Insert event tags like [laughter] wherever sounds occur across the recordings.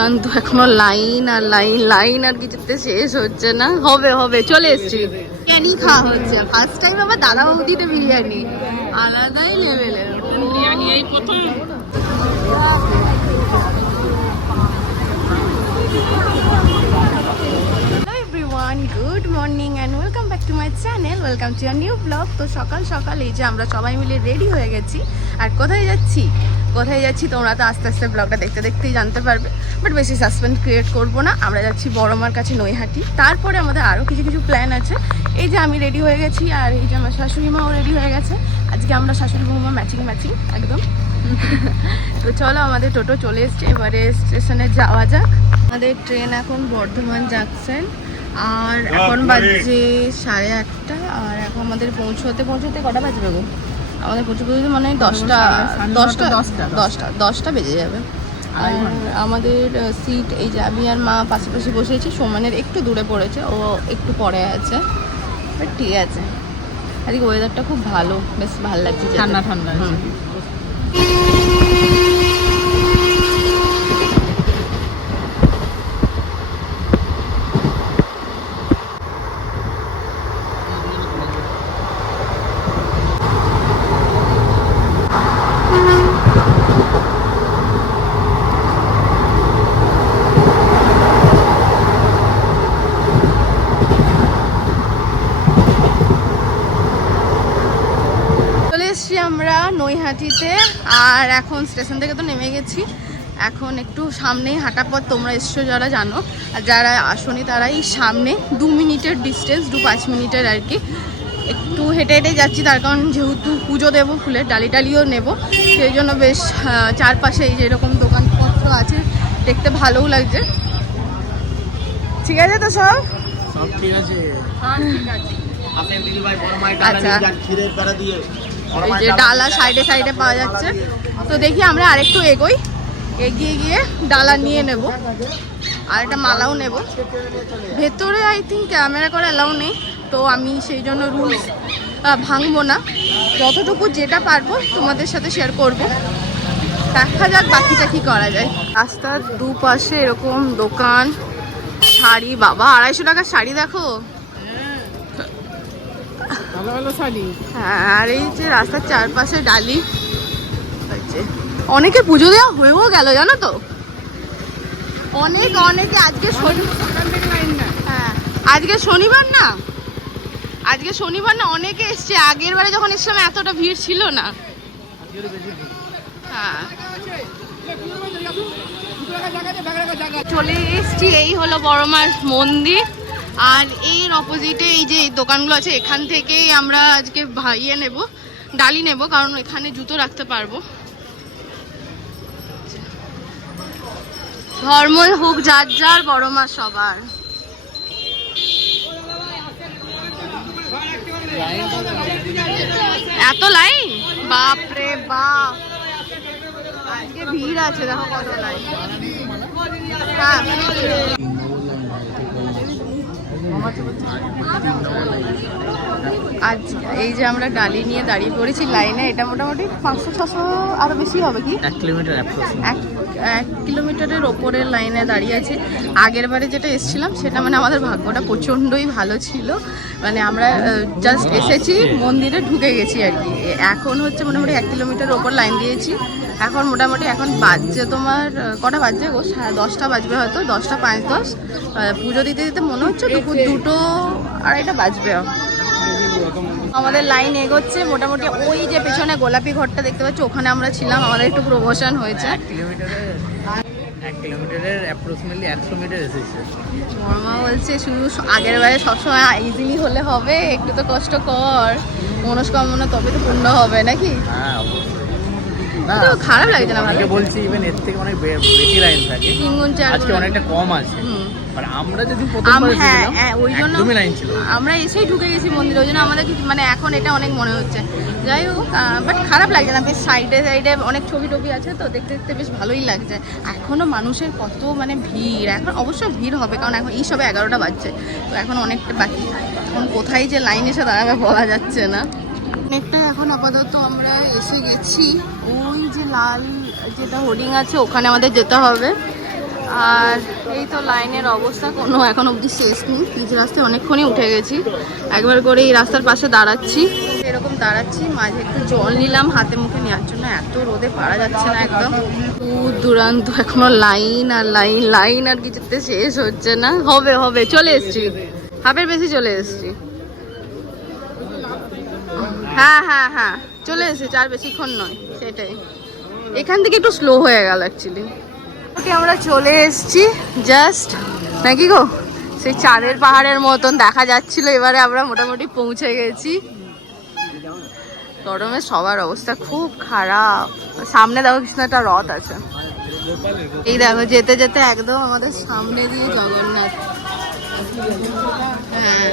দুরান্ত এখনও লাইন আর line line আর কিছুতে শেষ হচ্ছে না। হবে হবে, চলে এসছি। বিরিয়ানি খাওয়া হচ্ছে। ফার্স্ট টাইম আবার দাদা বৌদিতে বিরিয়ানি। আলাদাই লেভেলের বিরিয়ানি এই প্রথম। My channel welcome to your new vlog তো সকাল সকাল এই যে আমরা সবাই মিলে রেডি হয়ে গেছি। আর কোথায় যাচ্ছি? কোথায় যাচ্ছি তোমরা তো আস্তে আস্তে ব্লগটা দেখতে দেখতেই জানতে পারবে। বাট বেশি সাসপেন্স ক্রিয়েট করব না। আমরা যাচ্ছি বড়মার কাছে নৈহাটি। তারপরে আমাদের আরও কিছু কিছু প্ল্যান আছে। এই যে আমি রেডি হয়ে গেছি আর এই যে আমার শাশুড়ি মাও রেডি হয়ে গেছে। আজকে আমরা শাশুড়ি বৌমা ম্যাচিং ম্যাচিং একদম। [laughs] তো চলো আমাদের টোটো চলে এসছে। এবারে স্টেশনে যাওয়া যাক। আমাদের ট্রেন এখন বর্ধমান যাচ্ছেন আর এখন বাজে সাড়ে আটটা আর এখন আমাদের পৌঁছতে পৌঁছতে কটা বাজবে গো আমাদের পৌঁছতে পৌঁছতে মানে দশটা দশটা দশটা, দশটা। দশটা বেজে যাবে। আর আমাদের সিট এই যে আমি আর মা পাশাপাশি বসেছি সোমানের একটু দূরে পড়েছে ও একটু পরে আছে বাট ঠিক আছে। আজকে ওয়েদারটা খুব ভালো বেশ ভালো লাগছে ঠান্ডা ঠান্ডা হুম। চলে এসছি আমরা নৈহাটিতে আর এখন স্টেশন থেকে তো নেমে গেছি। এখন একটু সামনেই হাঁটার পর তোমরা এসছো যারা জানো। আর যারা আসনি তারা এই সামনে দু মিনিটের ডিস্টেন্স দু পাঁচ মিনিটের আর কি। একটু হেঁটে হেঁটে যাচ্ছি তার কারণ যেহেতু পুজো দেবো ফুলের ডালি টালিও নেব। সেই জন্য বেশ চারপাশে এই যে এরকম দোকানপত্র আছে দেখতে ভালোও লাগছে। ঠিক আছে তো সব? সব ঠিক আছে। মায়ের আচ্ছা। এই যে ডালা সাইডে সাইডে পাওয়া যাচ্ছে। তো দেখি আমরা আরেকটু এগোই। এগিয়ে গিয়ে ডালা নিয়ে নেব। আর একটা মালাও নেব। ভেতরে আই থিঙ্ক ক্যামেরা করে অ্যালাউ নেই। তো আমি সেই জন্য রুলস ভাঙবো না। যতটুকু যেটা পারব তোমাদের সাথে শেয়ার করব। দেখা যাক বাকিটা কি করা যায়। রাস্তার দুপাশে এরকম দোকান, শাড়ি, বাবা, আড়াইশো টাকার শাড়ি দেখো। আর এই যে রাস্তার চারপাশে ডালি। অনেকে পুজো দেওয়া হয়েও গেল জানো তো? অনেক অনেকে আজকে হ্যাঁ আজকে শনিবার না? আজকে শনিবার না অনেকে এসছে আগের বারে যখন এসছিলাম এতটা ভিড় ছিল না। হ্যাঁ। চলে এসছি এই হলো বড়মার মন্দির। আর এর অপোজিটে এই যে দোকানগুলো আছে, এখান থেকেই আমরা আজকে ইয়ে নেব, ডালি নেব, কারণ এখানে জুতো রাখতে পারব। ধর্ম হোক, যার যার, বড় মা সবার। এত লাইন? বাপ রে বাপ। আজকে ভিড় আছে, দেখো কত লাইন। হ্যাঁ। আজ এই যে আমরা ডালি নিয়ে দাঁড়িয়ে পড়েছি লাইনে এটা মোটামুটি পাঁচশো ছশো আরও বেশি হবে কি? এক কিলোমিটার এক এক কিলোমিটারের ওপরের লাইনে দাঁড়িয়ে আছি। আগের বারে যেটা এসেছিলাম, সেটা মানে আমাদের ভাগ্যটা প্রচণ্ডই ভালো ছিল। মানে আমরা জাস্ট এসেছি, মন্দিরে ঢুকে গেছি আর কি। এখন হচ্ছে মোটামুটি এক কিলোমিটার ওপর লাইন দিয়েছি। এখন মোটামুটি এখন বাজছে তোমার কটা বাজছে গো? সাড়ে দশটা বাজবে হয়তো, দশটা পাঁচ দশ। পুজো দিতে দিতে মনে হচ্ছে দুপুর দুটো আড়াইটা বাজবে। আমাদের লাইন এগোচ্ছে মোটামুটি ওই যে পেছনে গোলাপি ঘরটা দেখতে পাচ্ছি ওখানে আমরা ছিলাম আমাদের একটু প্রমোশন হয়েছে। এক কিলোমিটারের অ্যাপ্রক্সিমেটলি একশো মিটার এসেছে। মর্মা বলছে শুধু আগের বারে সবসময় ইজিলি হলে হবে একটু তো কষ্ট কর। মনস্কামনা তবে তো পূর্ণ হবে নাকি? হ্যাঁ খারাপ লাগছে না বলছি ইভেন এর থেকে অনেক বেশি লাইন থাকে। তিন গুণ চার আজকে অনেকটা কম আছে। হুম। আর আমরা যদি প্রথমবার হ্যাঁ হ্যাঁ ওই জন্য লাইন ছিল। আমরা এসেই ঢুকে গেছি মন্দিরে ওই জন্য আমাদের মানে এখন এটা অনেক মনে হচ্ছে। যাই হোক বাট খারাপ লাগছে না বেশ সাইডে সাইডে অনেক ছবি টবি আছে তো দেখতে দেখতে বেশ ভালোই লাগছে। এখনও মানুষের কত মানে ভিড় এখন অবশ্যই ভিড় হবে কারণ এখন এই সবে এগারোটা বাজছে তো এখন অনেকটা বাকি। এখন কোথায় যে লাইন এসে দাঁড়াবে বলা যাচ্ছে না। অনেকটা এখন আপাতত আমরা এসে গেছি ওই যে লাল যেটা হোর্ডিং আছে ওখানে আমাদের যেতে হবে। আর এই তো লাইনের অবস্থা, কোনো এখন অবধি শেষ নেই। পিচ রাস্তায় অনেকক্ষণই উঠে গেছি। একবার করে এই রাস্তার পাশে দাঁড়াচ্ছি। এরকম দাঁড়াচ্ছি, মাঝে একটু জল নিলাম, হাতে মুখে নেওয়ার জন্য এত রোদে পারা যাচ্ছে না একদম। দূর দূরান্ত, এখনও লাইন আর লাইন লাইন আর কিছুতে শেষ হচ্ছে না। হবে হবে, চলে এসছি। হাফের বেশি চলে এসছি। হ্যাঁ হ্যাঁ হ্যাঁ চলে এসেছি, আর বেশিক্ষণ নয়, সেটাই। এখান থেকে একটু স্লো হয়ে গেল অ্যাকচুয়ালি ওকে আমরা চলে এসেছি। জাস্ট নাকি গো? সেই চাঁদের পাহাড়ের মতন দেখা যাচ্ছিল, এবারে আমরা মোটামুটি পৌঁছে গেছি। গরমে সবার অবস্থা খুব খারাপ। সামনে দেখো কৃষ্ণ একটা রথ আছে। এই দেখো, যেতে যেতে একদম আমাদের সামনে দিয়ে জগন্নাথ। হ্যাঁ।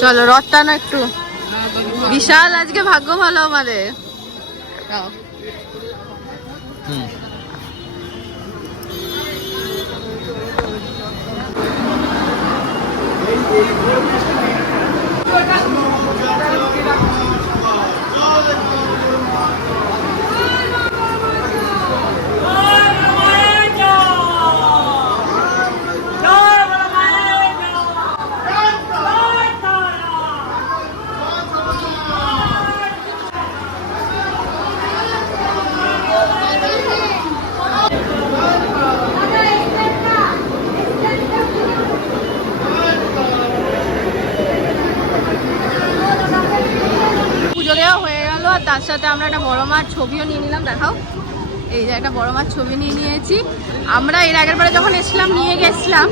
চলো রথ টানো একটু বিশাল, আজকে ভাগ্য ভালো আমাদের। দাও। হুম পুজো দেওয়া হয়ে গেল আর তার সাথে আমরা একটা বড় মার ছবিও নিয়ে নিলাম, দেখাও। এই যে একটা বড় মার ছবি নিয়ে নিয়েছি। আমরা এর আগের বারে যখন এসেছিলাম, নিয়ে গেছিলাম,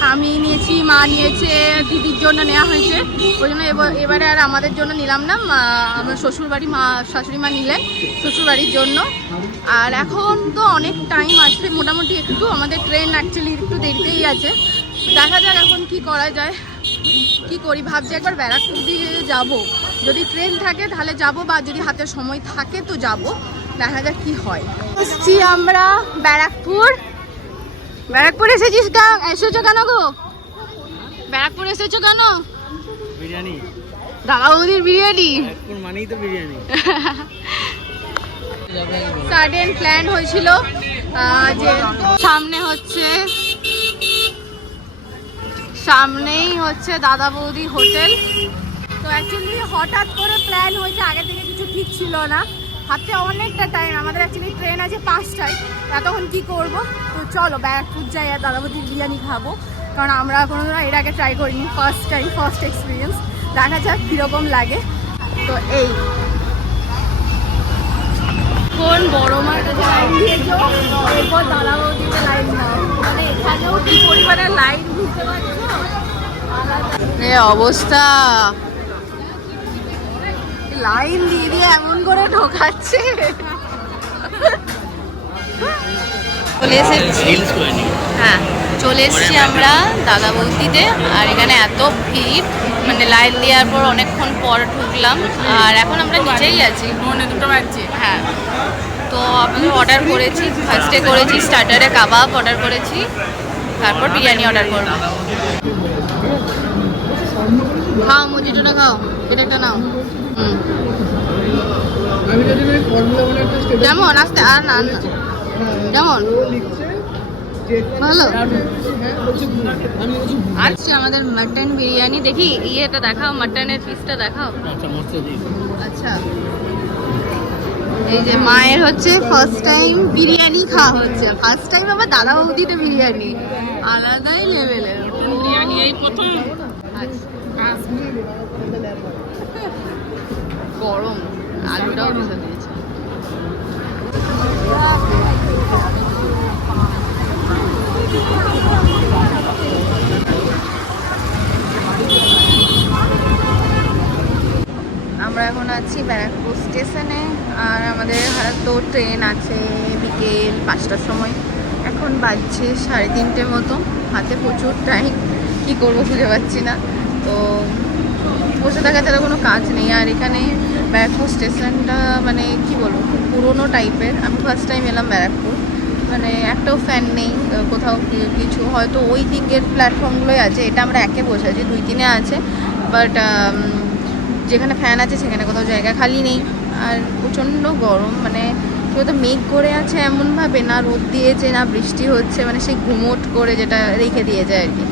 আমি নিয়েছি, মা নিয়েছে, দিদির জন্য নেওয়া হয়েছে। ওই জন্য এবার- আর আমাদের জন্য নিলাম না আমার শ্বশুর বাড়ি মা, শাশুড়ি মা নিলেন শ্বশুর বাড়ির জন্য। আর এখন তো অনেক টাইম আসবে, মোটামুটি একটু, আমাদের ট্রেন অ্যাকচুয়ালি একটু দেরিতেই আছে। দেখা যাক এখন কি করা যায়, কি করি, ভাবছি একবার ব্যারাকপুর দিয়ে যাব। যদি ট্রেন থাকে তাহলে যাব বা যদি হাতে সময় থাকে তো যাব। দেখা যাক কি হয়। এসছি আমরা ব্যারাকপুর। ব্যারাকপুর এসেছিস এসেছ কেন গো? ব্যারাকপুর এসেছ কেন? বিরিয়ানি। দাদা বৌদির বিরিয়ানি। মানেই তো বিরিয়ানি। সাডেন প্ল্যান হয়েছিল যে সামনে হচ্ছে সামনেই হচ্ছে দাদা বৌদি হোটেল। অ্যাকচুয়ালি হঠাৎ করে প্ল্যান হয়েছে, আগে থেকে কিছু ঠিক ছিল না। হাতে অনেকটা টাইম আমাদের অ্যাকচুয়ালি ট্রেন আছে পাঁচটায়। এতক্ষণ কি করব? তো চলো ব্যারাকপুর যাই আর দাদা বৌদির বিরিয়ানি খাব। কারণ আমরা কোনো এর আগে ট্রাই করিনি ফার্স্ট টাইম ফার্স্ট এক্সপিরিয়েন্স দেখা যাক কীরকম লাগে। তো এই। কোন বড় কাছে লাইন দিয়েছ? এরপর দাদা বৌদিতে লাইন দাও। মানে এখানেও কি পরিমাণে লাইন বুঝতে পারছ? অবস্থা। লাইন দিয়ে দিয়ে এমন করে ঢোকাচ্ছে। চলে এসেছি। হ্যাঁ চলে এসেছি আমরা দাদা বৌদিতে আর এখানে এত ভিড়। মানে লাইন দেওয়ার পর অনেকক্ষণ পর ঢুকলাম আর এখন আমরা নিচেই আছি। মনে দুটো বাজছে। হ্যাঁ তো আমি অর্ডার করেছি ফার্স্টে করেছি স্টার্টারে কাবাব অর্ডার করেছি তারপর বিরিয়ানি অর্ডার করব। খাও মুজিটোটা খাও। এটা একটা নাও যেমন আসতে আর না না। যেমন। ভালো। হ্যাঁ আচ্ছা আমাদের মাটন বিরিয়ানি। দেখি ইয়েটা দেখাও মাটনের পিসটা দেখাও। আচ্ছা আচ্ছা। এই যে মায়ের হচ্ছে ফার্স্ট টাইম বিরিয়ানি খাওয়া হচ্ছে। ফার্স্ট টাইম আবার দাদা বৌদিতে বিরিয়ানি। আলাদাই লেভেলের বিরিয়ানি এই প্রথম। গরম, আলুটাও ভেজে দিয়েছে। আমরা এখন আছি ব্যারাকপুর স্টেশনে, আর আমাদের তো ট্রেন আছে বিকেল পাঁচটার সময়। এখন বাজছে সাড়ে তিনটে মতো, হাতে প্রচুর টাইম কি করব খুঁজে পাচ্ছি না। তো বসে থাকা ছাড়া কোনো কাজ নেই, আর এখানে ব্যারাকপুর স্টেশনটা মানে কি বলব, খুব পুরোনো টাইপের আমি ফার্স্ট টাইম এলাম ব্যারাকপুর। মানে একটাও ফ্যান নেই কোথাও কিছু। হয়তো ওই দিকের প্ল্যাটফর্মগুলোই আছে, এটা আমরা একে বসে আছি দুই তিনে আছে। বাট যেখানে ফ্যান আছে সেখানে কোথাও জায়গা খালি নেই। আর প্রচণ্ড গরম মানে কেউ তো মেঘ করে আছে এমনভাবে, না রোদ দিয়েছে, না বৃষ্টি হচ্ছে মানে সেই ঘুমোট করে যেটা রেখে দিয়ে যায় আর কি।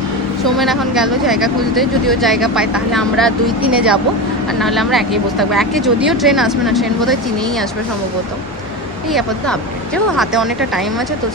সোমেন এখন গেল জায়গা খুঁজতে, যদিও জায়গা পায়, তাহলে আমরা দুই তিনে যাব, আর নাহলে আমরা একেই বসে থাকব। একে যদিও ট্রেন আসবে না, ট্রেন বোধহয় তিনেই আসবে সম্ভবত। এই আপাতত আপডেট যেহেতু হাতে অনেকটা টাইম আছে, তো